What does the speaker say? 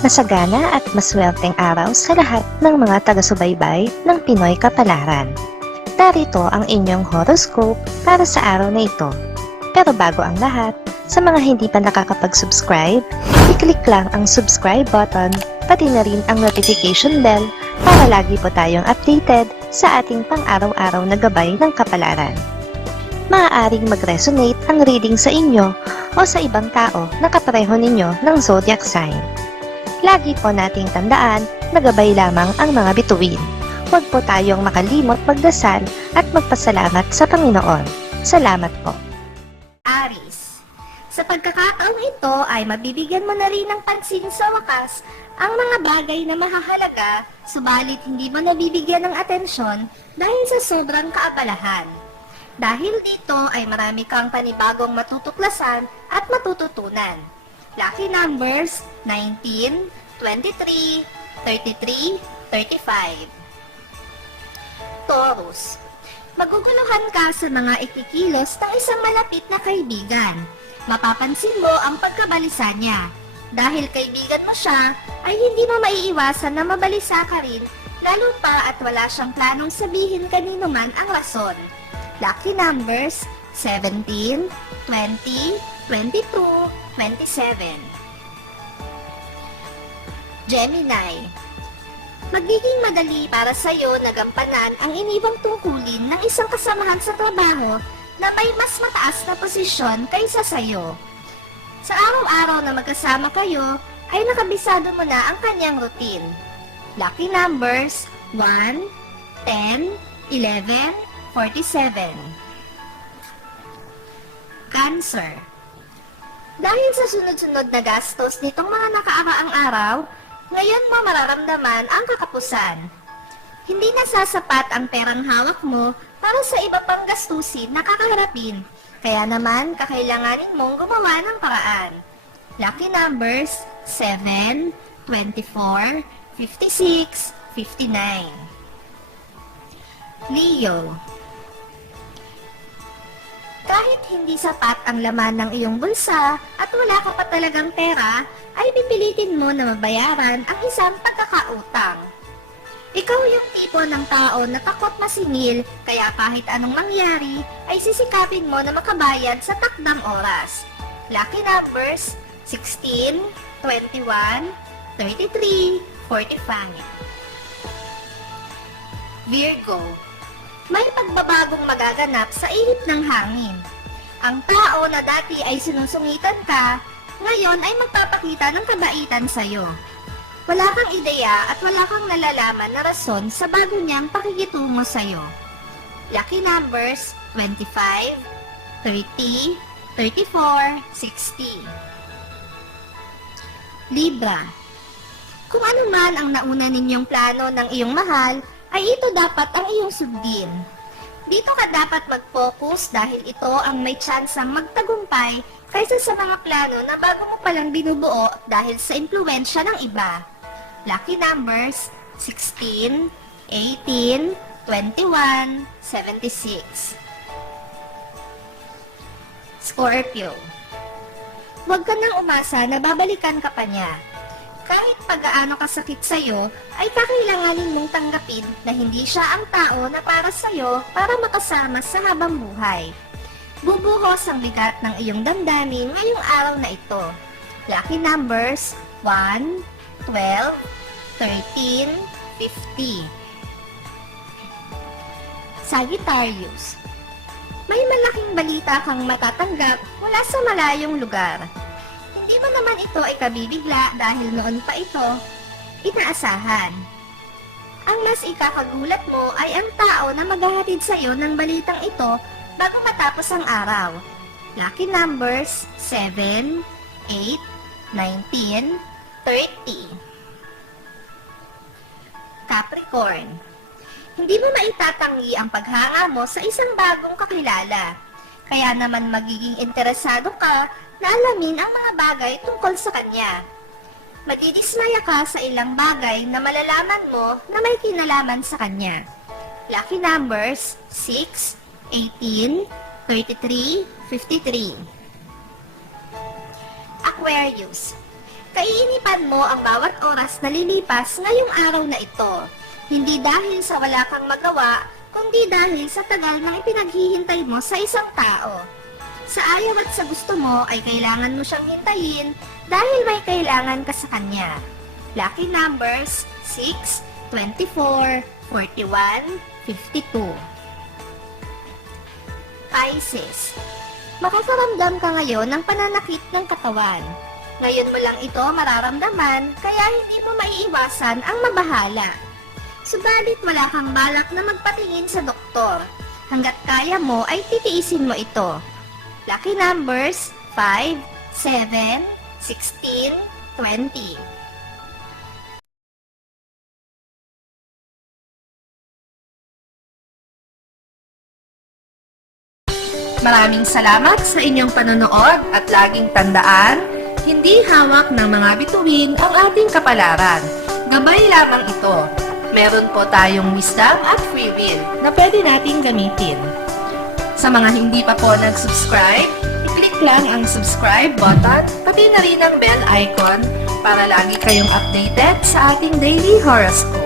Masagana at maswerteng araw sa lahat ng mga taga-subaybay ng Pinoy Kapalaran. Narito ang inyong horoscope para sa araw na ito. Pero bago ang lahat, sa mga hindi pa nakakapag-subscribe, i-click lang ang subscribe button, pati na rin ang notification bell para lagi po tayong updated sa ating pang-araw-araw na gabay ng kapalaran. Maaaring mag-resonate ang reading sa inyo o sa ibang tao na kapareho ninyo ng zodiac sign. Lagi po nating tandaan na gabay lamang ang mga bituin. Huwag po tayong makalimot magdasal at magpasalamat sa Panginoon. Salamat po. Aries, sa pagkakataong ito ay mabibigyan mo na rin ng pansin sa wakas ang mga bagay na mahahalaga, subalit hindi mo nabibigyan ng atensyon dahil sa sobrang kaabalahan. Dahil dito ay marami kang panibagong matutuklasan at matututunan. Lucky numbers 19, 23, 33, 35. Taurus, maguguluhan ka sa mga ikikilos ng isang malapit na kaibigan. Mapapansin mo ang pagkabalisa niya. Dahil kaibigan mo siya, ay hindi mo maiiwasan na mabalisa ka rin, lalo pa at wala siyang planong sabihin kanino man ang rason. Lucky numbers 17, 20, 22, 27. Gemini, magiging madali para sa iyo na gampanan ang iniwang tungkulin ng isang kasamahan sa trabaho na may mas mataas na posisyon kaysa sa iyo. Sa araw-araw na magkasama kayo, ay nakabisado mo na ang kanyang routine. Lucky numbers 1, 10, 11, 47. Cancer, dahil sa sunod-sunod na gastos nitong mga nakaraang araw, ngayon mo mararamdaman ang kakapusan. Hindi nasasapat ang perang hawak mo para sa iba pang gastusin na kakaharapin, kaya naman kakailanganin mong gumawa ng paraan. Lucky numbers 7, 24, 56, 59. Leo, kahit hindi sapat ang laman ng iyong bulsa at wala ka pa talagang pera, ay pipilitin mo na mabayaran ang isang pagkakautang. Ikaw yung tipo ng tao na takot masingil, kaya kahit anong mangyari, ay sisikapin mo na makabayad sa takdang oras. Lucky numbers 16, 21, 33, 45. Virgo, may pagbabagong magaganap sa ihip ng hangin. Ang tao na dati ay sinusungitan ka, ngayon ay magpapakita ng kabaitan sa'yo. Wala kang ideya at wala kang nalalaman na rason sa bago niyang pakikitungo sa'yo. Lucky numbers 25, 30, 34, 60. Libra, kung ano man ang nauna ninyong plano ng iyong mahal, ay ito dapat ang iyong sundin. Dito ka dapat mag-focus dahil ito ang may tsansang magtagumpay kaysa sa mga plano na bago mo palang binubuo dahil sa impluwensya ng iba. Lucky numbers 16, 18, 21, 76. Scorpio, huwag ka nang umasa na babalikan ka pa niya. Kahit pag-aano kasakit sa'yo, ay kakailanganin mong tanggapin na hindi siya ang tao na para sa'yo para makasama sa habang buhay. Bubuhos ang bigat ng iyong damdamin ngayong araw na ito. Lucky numbers 1, 12, 13, 50. Sagittarius, may malaking balita kang matatanggap mula sa malayong lugar. Hindi mo naman ito ay kabibigla dahil noon pa ito inaasahan. Ang mas ikakagulat mo ay ang tao na maghahatid sa iyo ng balitang ito bago matapos ang araw. Lucky numbers 7, 8, 19, 30. Capricorn, hindi mo maitatanggi ang paghanga mo sa isang bagong kakilala. Kaya naman magiging interesado ka na alamin ang mga bagay tungkol sa kanya. Madidismaya ka sa ilang bagay na malalaman mo na may kinalaman sa kanya. Lucky numbers 6, 18, 33, 53. Aquarius, Kaiinipan mo ang bawat oras na lilipas ngayong araw na ito. Hindi dahil sa wala kang magawa, kundi dahil sa tagal ng ipinaghihintay mo sa isang tao. Sa ayaw at sa gusto mo ay kailangan mo siyang hintayin dahil may kailangan ka sa kanya. Lucky numbers 6, 24, 41, 52. Pisces. Makakaramdam ka ngayon ng pananakit ng katawan. Ngayon mo lang ito mararamdaman, kaya hindi mo maiiwasan ang mabahala. Subalit wala kang balak na magpatingin sa doktor. Hanggat kaya mo ay titiisin mo ito. Lucky numbers 5, 7, 16, 20. Maraming salamat sa inyong panonood at laging tandaan, hindi hawak ng mga bituin ang ating kapalaran. Gabay lamang ito. Meron po tayong wisdom at free will na pwede nating gamitin. Sa mga hindi pa po nag-subscribe, i-click lang ang subscribe button, pati na rin ang bell icon para lagi kayong updated sa ating daily horoscope.